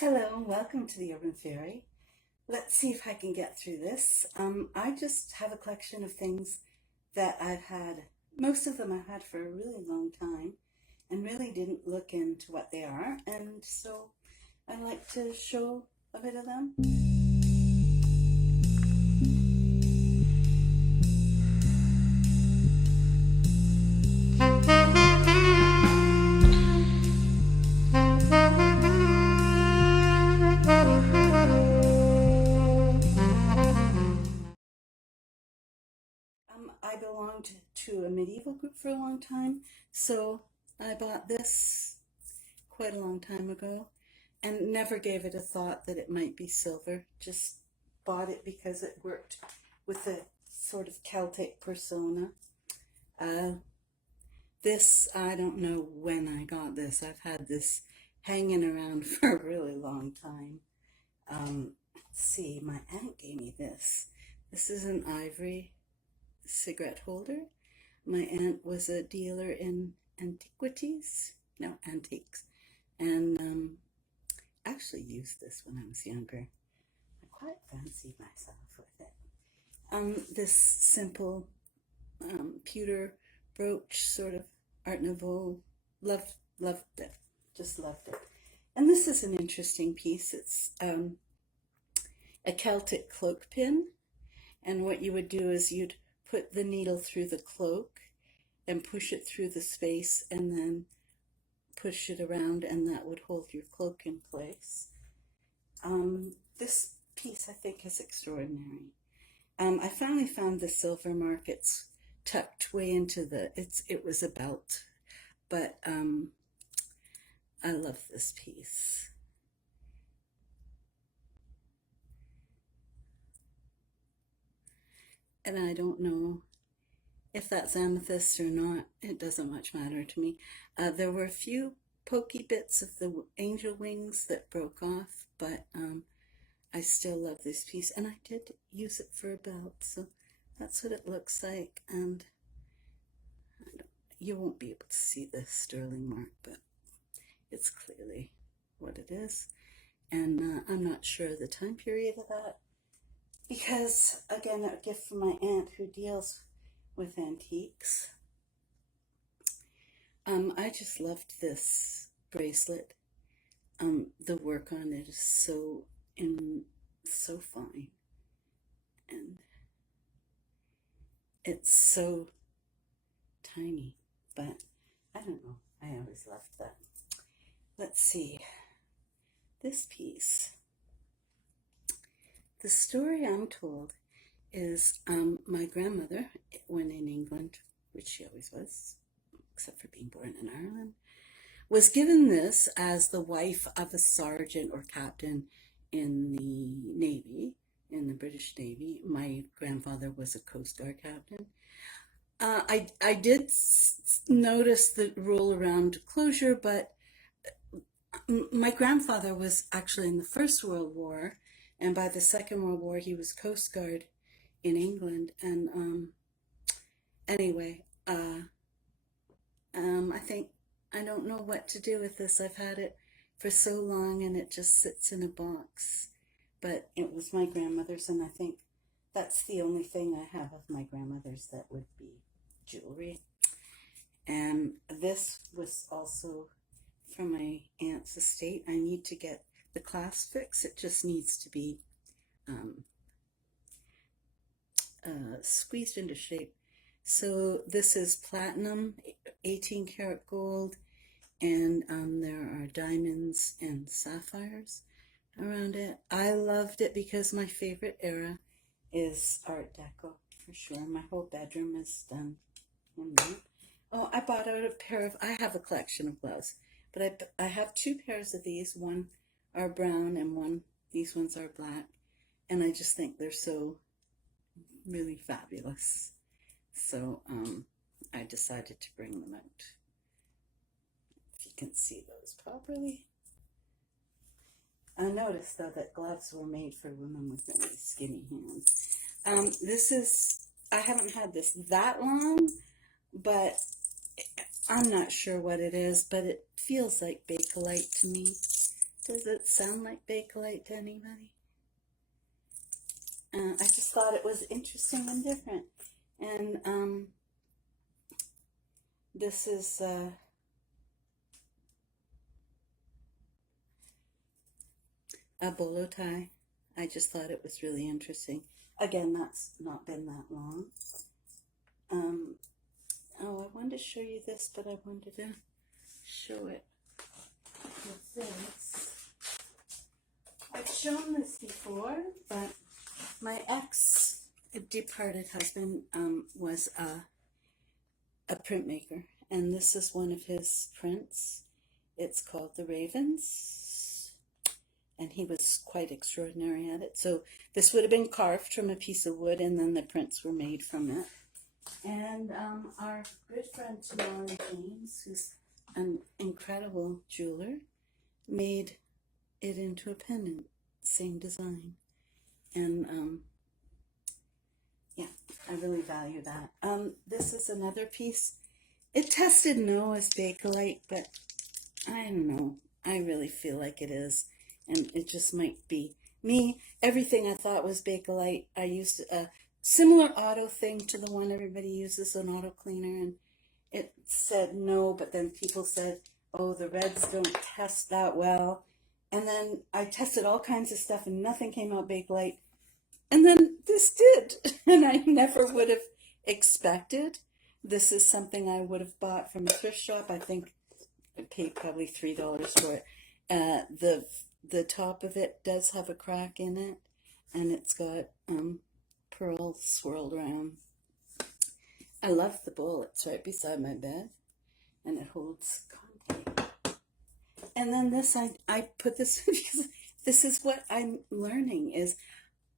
Hello and welcome to the Urban Fairy. Let's see if I can get through this. I just have a collection of things that I've had. Most of them I've had for a really long time and really didn't look into what they are. And so I like to show a bit of them. I belonged to a medieval group for a long time, so I bought this quite a long time ago and never gave it a thought that it might be silver. Just bought it because it worked with a sort of Celtic persona. Uh, this, I don't know when I got this. I've had this hanging around for a really long time. Let's see, my aunt gave me this. This is an ivory cigarette holder. My aunt was a dealer in antiques, and actually used this when I was younger. I quite fancied myself with it. This simple pewter brooch, sort of Art Nouveau. Loved it. Just loved it. And this is an interesting piece. It's a Celtic cloak pin. And what you would do is you'd put the needle through the cloak and push it through the space and then push it around, and that would hold your cloak in place. This piece I think is extraordinary. I finally found the silver markets tucked way into it was a belt, but I love this piece. And I don't know if that's amethyst or not. It doesn't much matter to me. There were a few pokey bits of the angel wings that broke off, but I still love this piece, and I did use it for a belt, so that's what it looks like. And you won't be able to see the sterling mark, but it's clearly what it is. And I'm not sure the time period of that, because again, a gift from my aunt who deals with antiques. I just loved this bracelet. The work on it is so fine, and it's so tiny, but I don't know. I always loved that. Let's see. This piece. The story I'm told is my grandmother, when in England, which she always was, except for being born in Ireland, was given this as the wife of a sergeant or captain in the Navy, in the British Navy. My grandfather was a Coast Guard captain. I did notice the rule around closure, but my grandfather was actually in the First World War, and by the Second World War he was Coast Guard in England. And anyway, I think I don't know what to do with this. I've had it for so long and it just sits in a box. But it was my grandmother's, and I think that's the only thing I have of my grandmother's that would be jewelry. And this was also from my aunt's estate. I need to get the clasp fixed. It just needs to be squeezed into shape. So this is platinum, 18 karat gold, and there are diamonds and sapphires around it. I loved it because my favorite era is Art Deco, for sure. My whole bedroom is done in that. Oh, I bought out a pair of, I have a collection of gloves, but I have two pairs of these. One are brown and these ones are black. And I just think they're so really fabulous. So I decided to bring them out. If you can see those properly. I noticed though that gloves were made for women with really skinny hands. This is, I haven't had this that long, but I'm not sure what it is, but it feels like Bakelite to me. Does it sound like Bakelite to anybody? I just thought it was interesting and different. And this is a bolo tie. I just thought it was really interesting. Again, that's not been that long. Oh, I wanted to show you this, but I wanted to show it with this. I've shown this before, but my ex-departed husband was a printmaker, and this is one of his prints. It's called The Ravens, and he was quite extraordinary at it. So this would have been carved from a piece of wood, and then the prints were made from it. And our good friend Tanya James, who's an incredible jeweler, made it into a pendant, same design. And yeah, I really value that. This is another piece. It tested no as Bakelite, but I don't know. I really feel like it is, and it just might be me. Everything I thought was Bakelite, I used a similar auto thing to the one everybody uses, an auto cleaner, and it said no, but then people said, oh, the reds don't test that well. And then I tested all kinds of stuff and nothing came out Bakelite. And then this did, and I never would have expected. This is something I would have bought from a thrift shop. I think I paid probably $3 for it. The top of it does have a crack in it, and it's got pearls swirled around. I love the bowl. It's right beside my bed, and it holds contact. And then this, I put this because this is what I'm learning is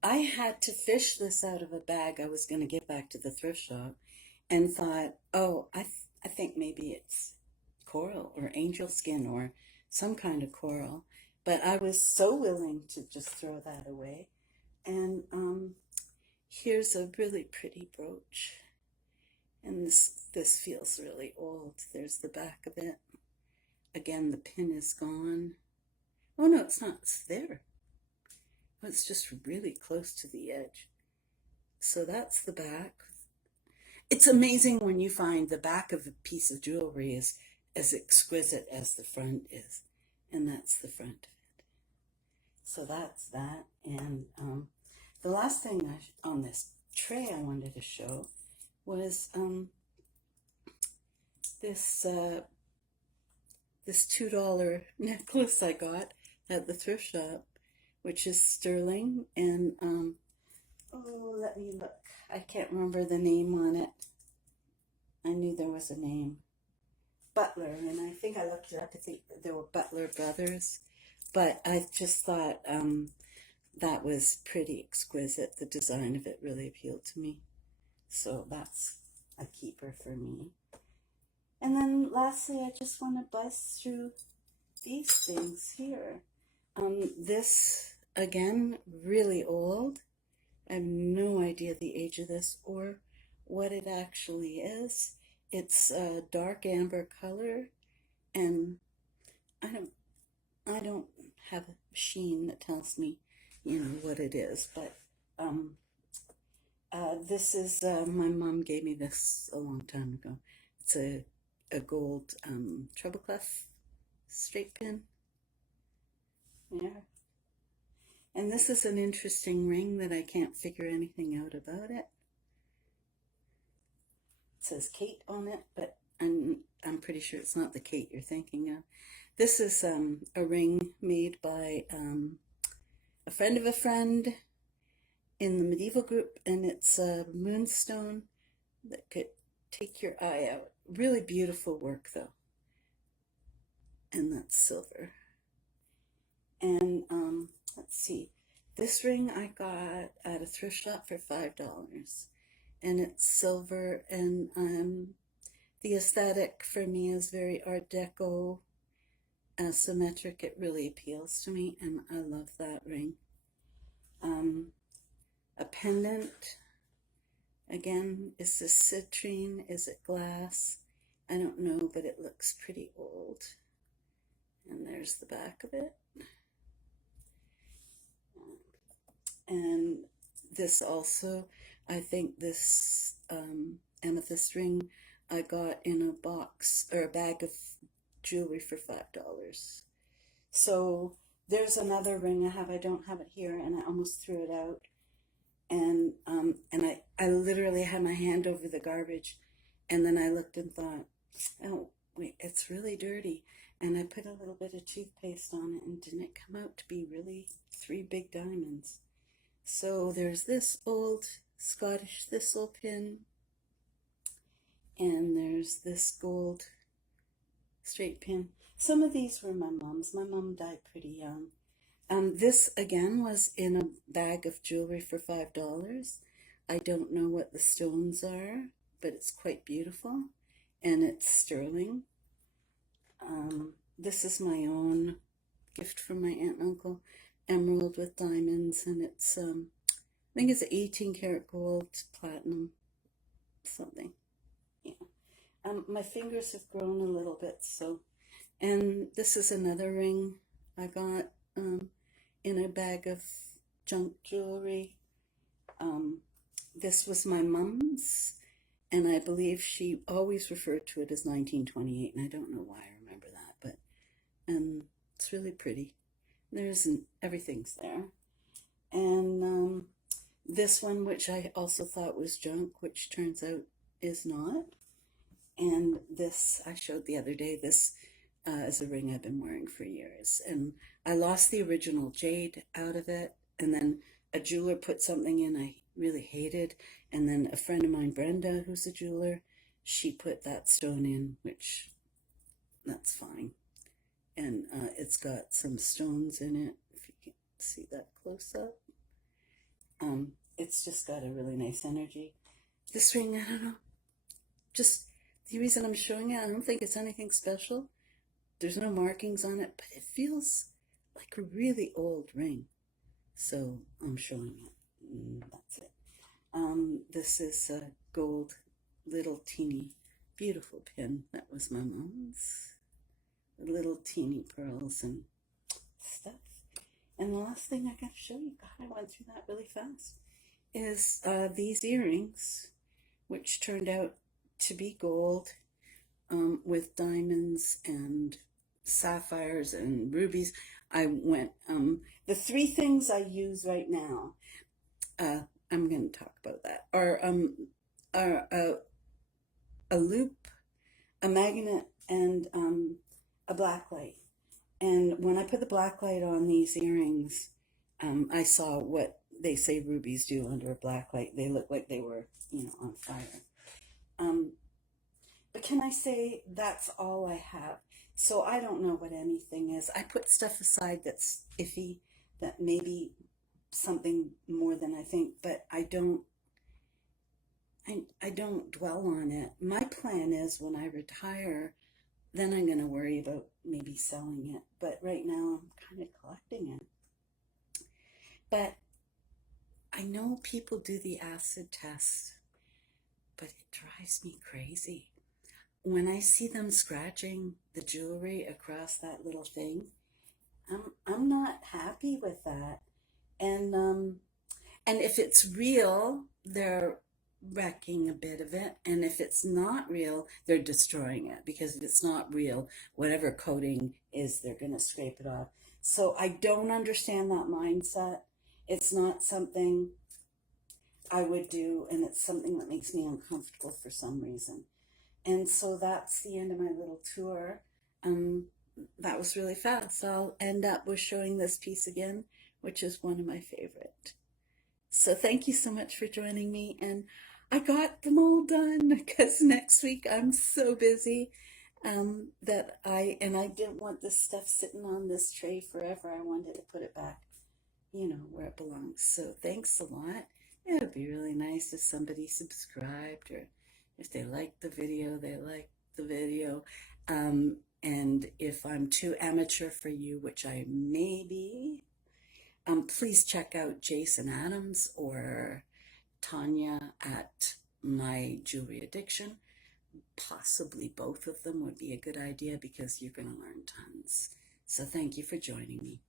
I had to fish this out of a bag I was going to get back to the thrift shop, and thought, oh, I think maybe it's coral or angel skin or some kind of coral. But I was so willing to just throw that away. And here's a really pretty brooch. And this feels really old. There's the back of it. Again, the pin is gone. Oh no, it's not. It's there. It's just really close to the edge. So that's the back. It's amazing when you find the back of a piece of jewelry is as exquisite as the front is. And that's the front of it. So that's that. And the last thing on this tray I wanted to show was this $2 necklace I got at the thrift shop, which is sterling, and oh, let me look. I can't remember the name on it. I knew there was a name. Butler, and I think I looked it up to think there were Butler brothers, but I just thought that was pretty exquisite. The design of it really appealed to me. So that's a keeper for me. And then lastly, I just want to buzz through these things here. This, again, really old. I have no idea the age of this or what it actually is. It's a dark amber color, and I don't have a machine that tells me, what it is, but this is, my mom gave me this a long time ago. It's a gold treble clef straight pin. Yeah. And this is an interesting ring that I can't figure anything out about it. It says Kate on it, but I'm pretty sure it's not the Kate you're thinking of. This is a ring made by a friend of a friend in the medieval group, and it's a moonstone that could take your eye out. Really beautiful work, though. And that's silver. And let's see. This ring I got at a thrift shop for $5. And it's silver, and the aesthetic for me is very Art Deco, symmetric. It really appeals to me, and I love that ring. A pendant, again, is this citrine? Is it glass? I don't know, but it looks pretty old. And there's the back of it. And this also, I think this amethyst ring I got in a box or a bag of jewelry for $5. So there's another ring I have. I don't have it here, and I almost threw it out. And I literally had my hand over the garbage, and then I looked and thought, oh wait, it's really dirty. And I put a little bit of toothpaste on it, and didn't it come out to be really 3 big diamonds? So there's this old Scottish thistle pin, and there's this gold straight pin. Some of these were my mom's. My mom died pretty young. This again was in a bag of jewelry for $5. I don't know what the stones are, but it's quite beautiful, and it's sterling. This is my own gift from my aunt and uncle, emerald with diamonds, and it's I think it's 18 karat gold, platinum, something. Yeah. My fingers have grown a little bit, so. And this is another ring I got in a bag of junk jewelry. This was my mom's, and I believe she always referred to it as 1928, and I don't know why I remember that, but it's really pretty. Everything's there. And this one, which I also thought was junk, which turns out is not. And this I showed the other day. This is a ring I've been wearing for years, and I lost the original jade out of it, and then a jeweler put something in I really hated, and then a friend of mine, Brenda, who's a jeweler, she put that stone in, which that's fine. And it's got some stones in it, if you can see that close up. It's just got a really nice energy. This ring, I don't know, just the reason I'm showing it, I don't think it's anything special. There's no markings on it, but it feels like a really old ring. So I'm showing it. That's it. This is a gold little teeny beautiful pin. That was my mom's. Little teeny pearls and stuff. And the last thing I got to show you, God, I went through that really fast, is these earrings, which turned out to be gold with diamonds and sapphires and rubies. I went, the 3 things I use right now, I'm going to talk about that, are a loop, a magnet, and a black light. And when I put the black light on these earrings, I saw what they say rubies do under a black light. They look like they were, on fire. But can I say that's all I have? So I don't know what anything is. I put stuff aside that's iffy, that maybe something more than I think, but I don't dwell on it. My plan is when I retire, then I'm going to worry about maybe selling it. But right now I'm kind of collecting it. But I know people do the acid test, but it drives me crazy. When I see them scratching the jewelry across that little thing, I'm not happy with that. And if it's real, they're wrecking a bit of it, and if it's not real, they're destroying it, because if it's not real, whatever coating is, they're going to scrape it off. So I don't understand that mindset. It's not something I would do, and it's something that makes me uncomfortable for some reason. And so that's the end of my little tour. That was really fast. I'll end up with showing this piece again, which is one of my favorite. So thank you so much for joining me, and I got them all done because next week I'm so busy that I didn't want this stuff sitting on this tray forever. I wanted to put it back, where it belongs. So thanks a lot. It would be really nice if somebody subscribed, or if they liked the video, they liked the video. And if I'm too amateur for you, which I may be, please check out Jason Adams or Tanya at My Jewelry Addiction. Possibly both of them would be a good idea, because you're going to learn tons. So thank you for joining me.